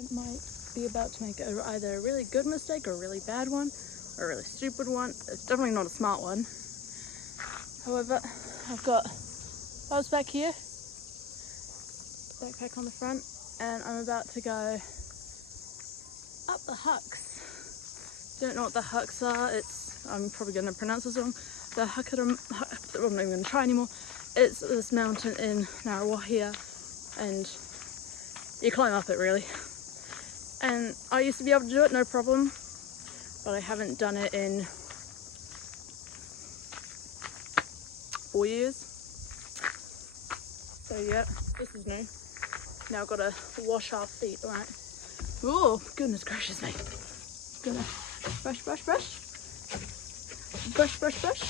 I might be about to make either a really good mistake or a really bad one or a really stupid one. It's definitely not a smart one. However, I've got Buzz back here, backpack on the front, and I'm about to go up the Hucks. Don't know what the Hucks are. I'm probably going to pronounce this wrong. The I'm not even going to try anymore. It's this mountain in Ngaruawahia, and you climb up it really. And I used to be able to do it no problem, but I haven't done it in 4 years. So yeah, this is new. Now I've got to wash our feet, right? Oh, goodness gracious me. Gonna brush, brush, brush. Brush, brush, brush.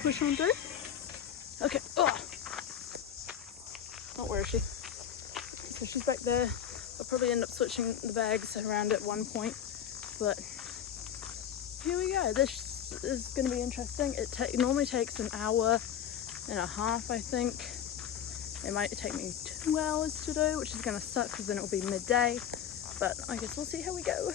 Push on through. Okay. Oh. Not where is she? So she's back there. I'll probably end up switching the bags around at one point, but here we go. This is going to be interesting. It normally takes an hour and a half, I think. It might take me 2 hours to do, which is going to suck because then it'll be midday, but I guess we'll see how we go.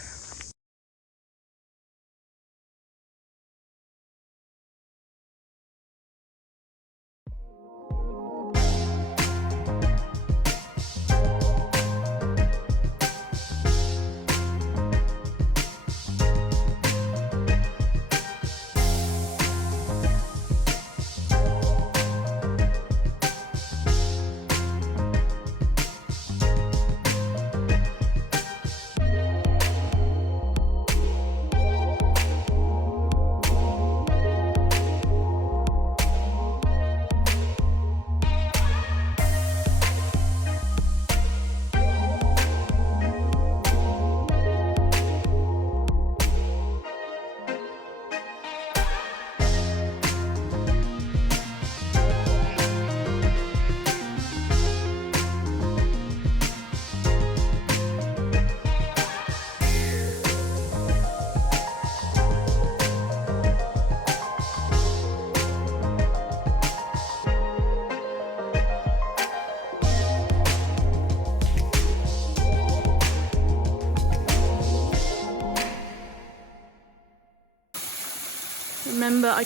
Remember, I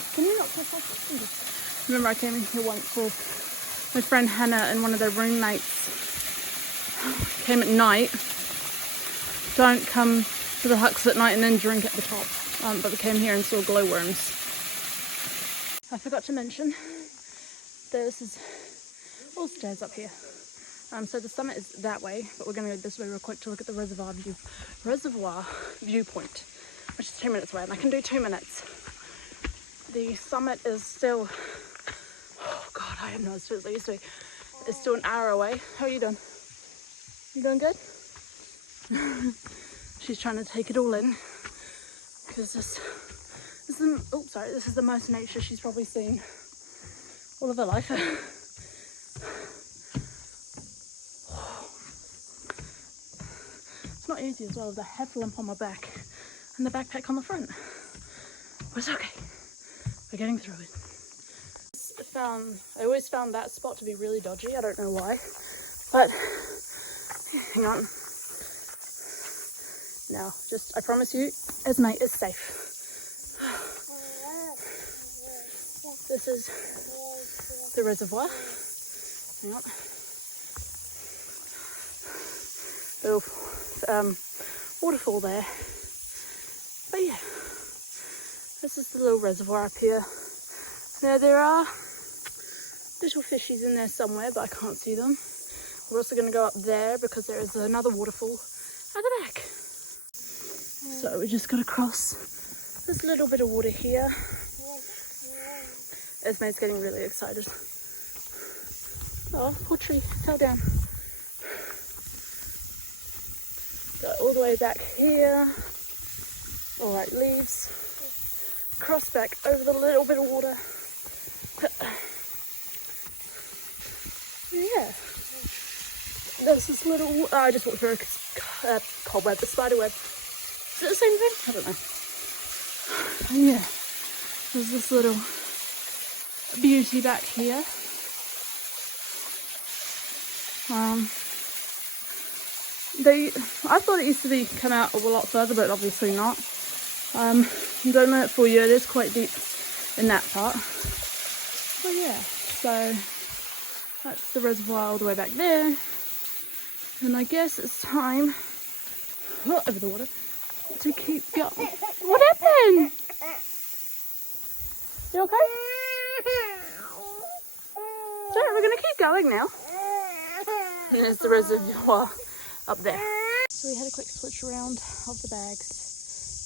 came in here once with my friend Hannah and one of their roommates. Came at night. Don't come to the Hucks at night and then drink at the top. But we came here and saw glowworms. I forgot to mention, this is all stairs up here. So the summit is that way, but we're going to go this way real quick to look at the reservoir viewpoint, which is 2 minutes away, and I can do 2 minutes. The summit is still, oh God, I have no idea what it used to be. It's still an hour away. How are you doing? You doing good? She's trying to take it all in, because this is the most nature she's probably seen all of her life. It's not easy as well with a headlamp on my back and the backpack on the front, but it's okay. We're getting through it. I always found that spot to be really dodgy. I don't know why, but hang on. Now, I promise you, Esme is safe. This is the reservoir. Hang on. Little waterfall there. But yeah. This is the little reservoir up here. Now there are little fishies in there somewhere, but I can't see them. We're also going to go up there because there is another waterfall at the back. So we just got to cross this little bit of water here. Esme's getting really excited. Oh, poor tree, fell down. Go all the way back here. All right, leaves. Cross back over the little bit of water. Yeah. There's this little, I just walked through a cobweb, a spider web. Is it the same thing? I don't know. And yeah, there's this little beauty back here. I thought it used to be come out a lot further, but obviously not. Don't know it for you, it is quite deep in that part. But yeah, so that's the reservoir all the way back there. And I guess it's time, over the water, to keep going. What happened? You okay? So we're gonna keep going now. And there's the reservoir up there. So we had a quick switch around of the bags.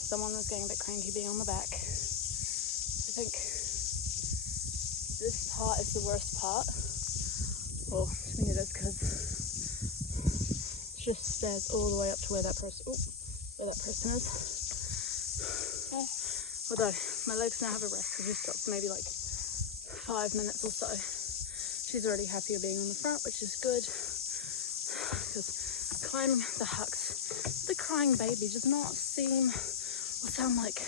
Someone was getting a bit cranky being on the back. I think this part is the worst part. Well, to me it is, because it's just stairs all the way up to where that person is. Although my legs now have a rest because we stopped maybe like 5 minutes or so. She's already happier being on the front, which is good, because climbing the hucks, the crying baby, does not seem or sound like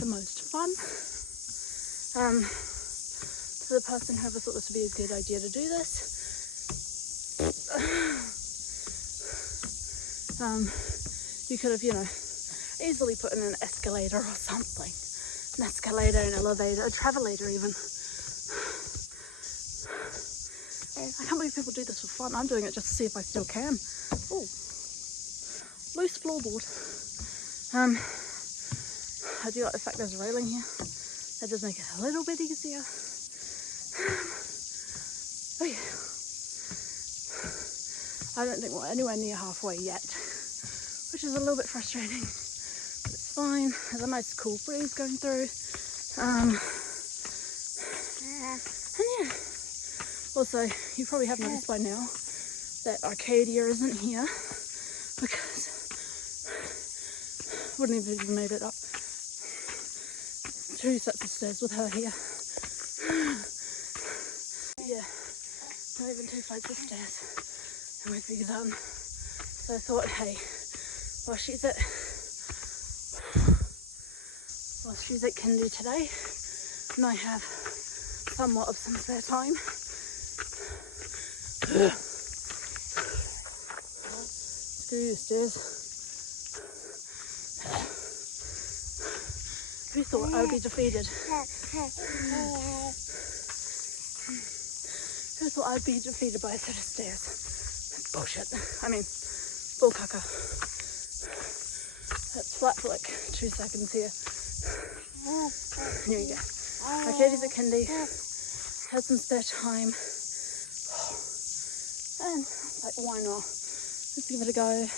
the most fun. To the person who ever thought this would be a good idea to do this, you could have, easily put in an escalator or something. An escalator, an elevator, a travelator even. I can't believe people do this for fun. I'm doing it just to see if I still can. Oh, loose floorboard. I do like the fact there's a railing here. That does make it a little bit easier. Oh yeah. I don't think we're anywhere near halfway yet, which is a little bit frustrating. But it's fine. There's a nice cool breeze going through. And yeah. Also, you probably have noticed by now that Arcadia isn't here, because wouldn't have even made it up 2 sets of stairs with her here. Yeah, not even 2 flights of stairs and we'd be done. So I thought, hey, while she's at Kindy today, and I have somewhat of some spare time, screw you stairs. Who thought I would be defeated? Who thought I'd be defeated by a set of stairs? That's bullshit. I mean, bull caca. That's flat for like 2 seconds here. Here you go. Arcadia's at Kindy. Had some spare time. And like, why not? Let's give it a go.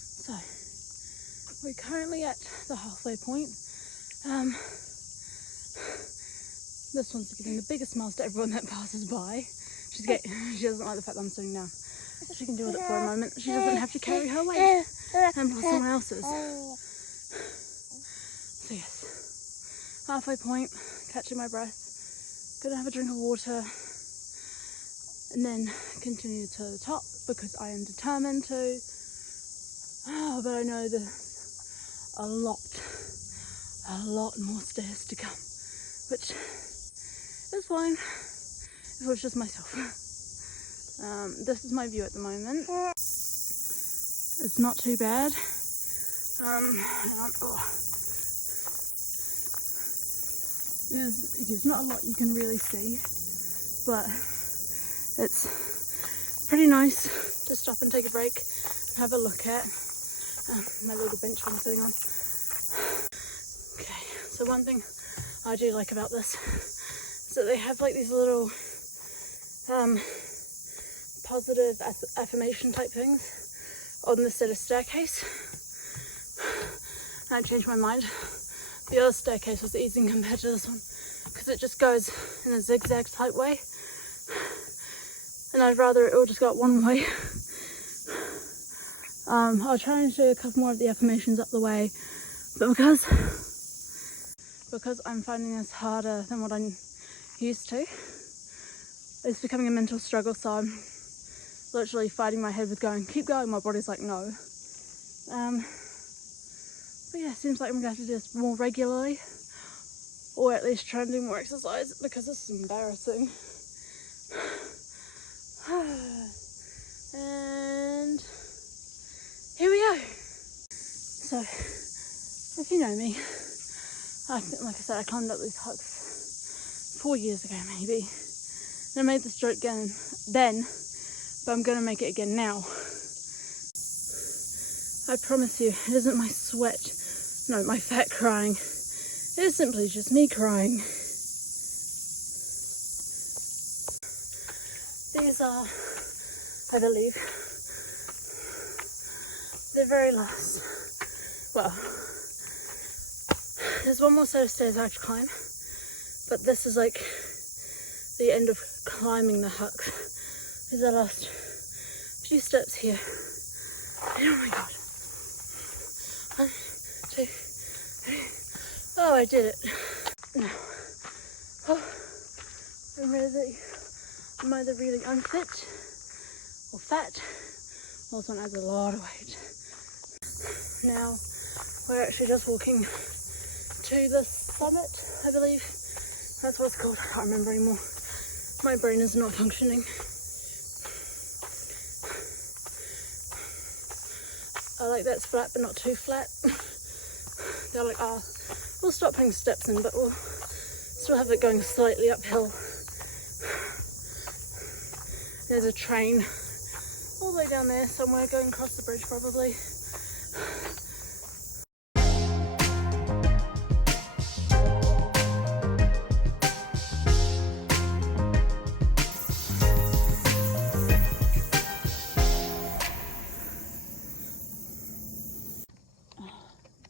So, we're currently at the halfway point. This one's giving the biggest smiles to everyone that passes by. She doesn't like the fact that I'm sitting down. She can deal with it for a moment. She doesn't have to carry her weight and plus someone else's. So yes, halfway point, catching my breath. Gonna have a drink of water and then continue to the top because I am determined to. Oh, but I know there's a lot more stairs to come, which is fine if it was just myself. This is my view at the moment. It's not too bad. There's not a lot you can really see, but it's pretty nice to stop and take a break and have a look at my little bench I'm sitting on. Okay, so one thing I do like about this is that they have like these little positive affirmation type things on this set of staircase. And I changed my mind. The other staircase was easy compared to this one because it just goes in a zigzag type way, and I'd rather it all just go one way. I'll try and show you a couple more of the affirmations up the way, but because I'm finding this harder than what I'm used to, it's becoming a mental struggle, so I'm literally fighting my head with going, keep going. My body's like, no. But yeah, it seems like I'm going to have to do this more regularly, or at least try and do more exercise, because this is embarrassing. And here we go. So, if you know me, I think, like I said, I climbed up these huts 4 years ago maybe, and I made this joke again then, but I'm going to make it again now. I promise you, it isn't my sweat, no, my fat crying. It is simply just me crying. These are, I believe, the very last, well, there's one more set of stairs I have to climb, but this is like the end of climbing the hut. These are the last few steps here. And oh my god. 1, 2, 3. Oh, I did it. Now, oh, I'm ready. I'm either really unfit or fat, or someone has a lot of weight. Now, we're actually just walking to the summit, I believe. That's what it's called. I can't remember anymore. My brain is not functioning. I like that's flat, but not too flat. They're like, we'll stop putting steps in, but we'll still have it going slightly uphill. There's a train all the way down there somewhere, going across the bridge probably.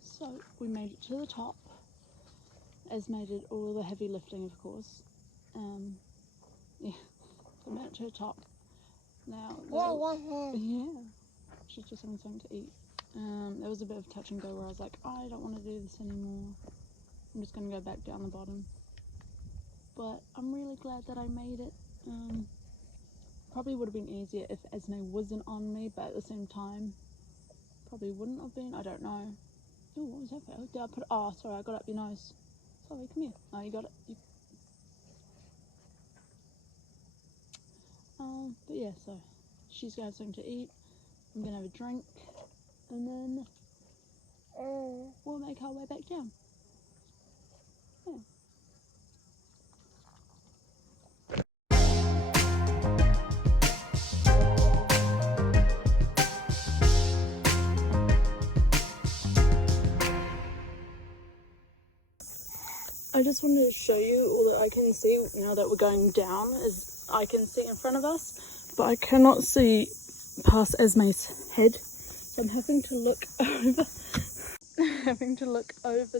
So we made it to the top. Esme did all the heavy lifting, of course. Yeah, we made it to the top. Now, yeah, she's just having something to eat. There was a bit of touch and go where I was like, I don't want to do this anymore. I'm just going to go back down the bottom. But I'm really glad that I made it. Probably would have been easier if Esme wasn't on me, but at the same time, probably wouldn't have been. I don't know. Oh, what was that for? Did I put? Oh, sorry, I got up your nose. Sorry, come here. Oh, you got it. But yeah, so she's gonna have something to eat. I'm gonna have a drink, and then we'll make our way back down. Yeah. I just wanted to show you all that I can see now that we're going down. Is I can see in front of us, but I cannot see past Esme's head. So I'm having to look over,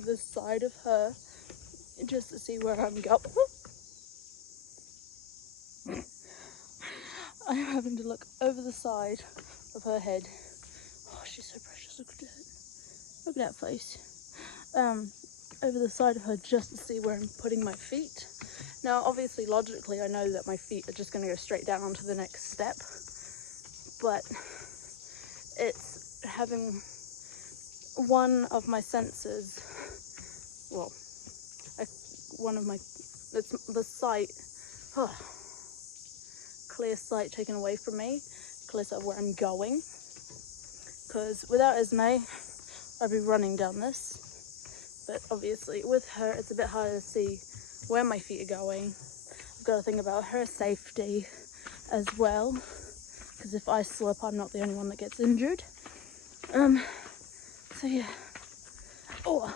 the side of her just to see where I'm going. I'm having to look over the side of her head. Oh, she's so precious. Look at that. Look at that face. Over the side of her just to see where I'm putting my feet. Now, obviously, logically, I know that my feet are just going to go straight down onto the next step, but it's having one of my senses, well, it's the sight, clear sight taken away from me, clear sight of where I'm going, because without Esme, I'd be running down this. But obviously with her, it's a bit harder to see where my feet are going. I've got to think about her safety as well, because if I slip, I'm not the only one that gets injured. So yeah. Oh,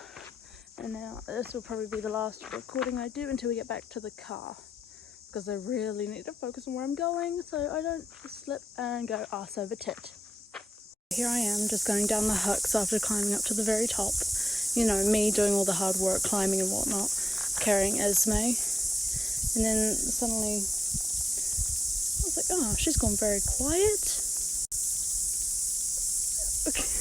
and now this will probably be the last recording I do until we get back to the car, because I really need to focus on where I'm going so I don't slip and go arse over tit. Here I am, just going down the hucks after climbing up to the very top. You know, me doing all the hard work, climbing and whatnot, carrying Esme. And then suddenly, I was like, oh, she's gone very quiet. Okay.